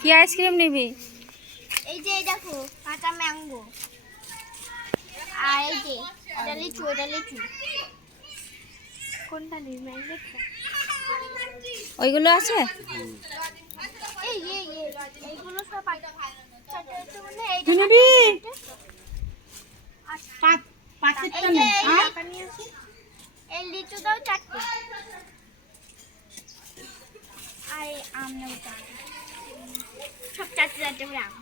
কি আইসক্রিম নিবি? এই যে এই দেখো কাঁচা ম্যাঙ্গো। আর এই যে এটা লিচু এটা লিচু। কোনটা নিবি ম্যাঙ্গোটা ওইগুলো আছে? এই এই এই এইগুলো সব মানে তুই নিবি? যে নেই এই লিচু দাও চারটে। আর এই আম নেব চারটে। সব চারটে চারটে করে আম।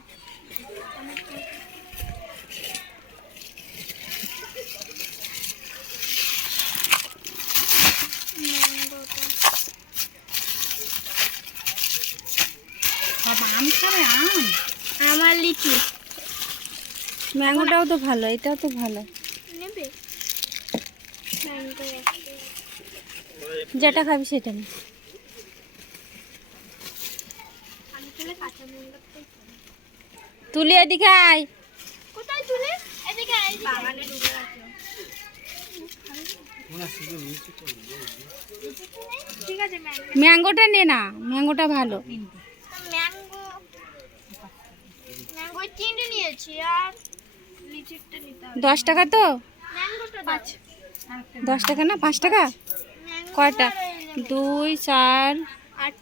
আম খাবে আম? আমার লিচু। ম্যাঙ্গোটাও তো ভালো এটাও তো ভালো। যেটা খাবি সেটা নে। তুলে তুলি এদিকে আয়। কোথায় তুলে? এদিকে আয়, বাগানে ঢুকে আছে। ম্যাঙ্গোটা নে না ম্যাঙ্গোটা ভালো। ম্যাঙ্গো। ম্যাঙ্গো তিনটে নিয়েছি আর লিচুটা নিতে হবে। দশ টাকা তো? দশ টাকা না? পাঁচ টাকা? কয়টা। দুই চার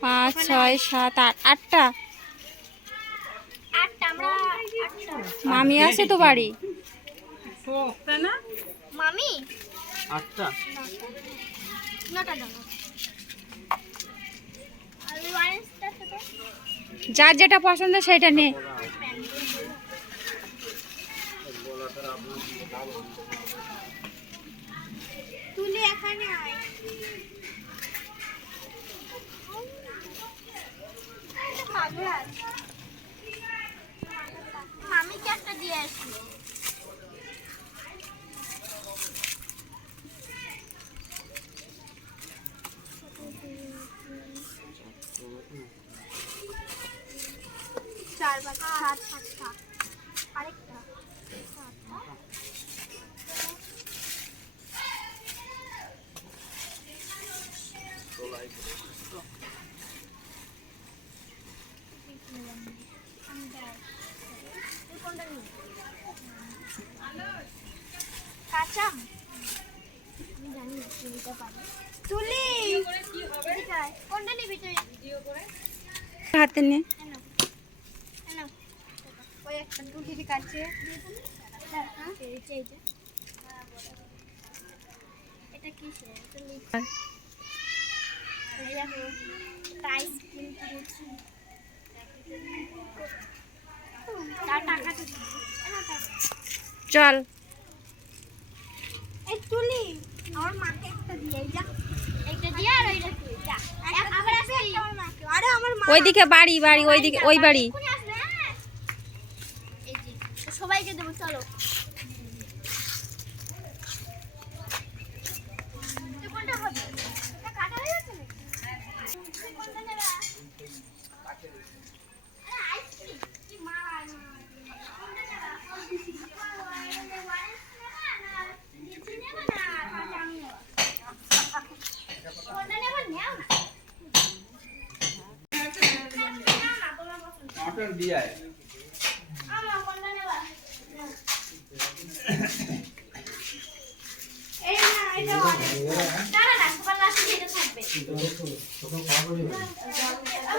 পাঁচ ছয় সাত আট। আটটা? আটটা আমরা আটটা মামি আছে তো বাড়ি? মামি? আটটা। যার যেটা পছন্দ সেটা নে তুলি এখানে আয় মামিকে একটা দিয়ে আসি চার পাঁচ সাত সাতটা আরেকটা কাঁচা জানি না তুই নিতে তুলি। কোনটা নিবি তুই হাতে নে চল। এই তুলি আমার মাকে একটা দিয়ে যা। একটা দিয়ে আর ওইটা তুই যা। আবার আসবি? আরে আমার মা ওইদিকে বাড়ি বাড়ি ওইদিকে ওই বাড়ি। চলো। তুই কোনটা খাবি?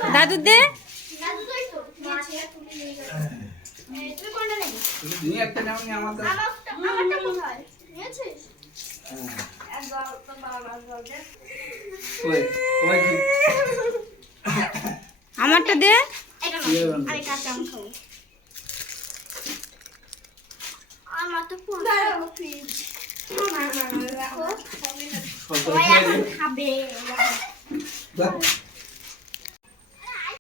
নি দে। আমারটা দে। কাঁচা আম খাব। আমার তো পুরো ফ্রিজ। দেখো, সব সবাই এখন খাবে। দাও।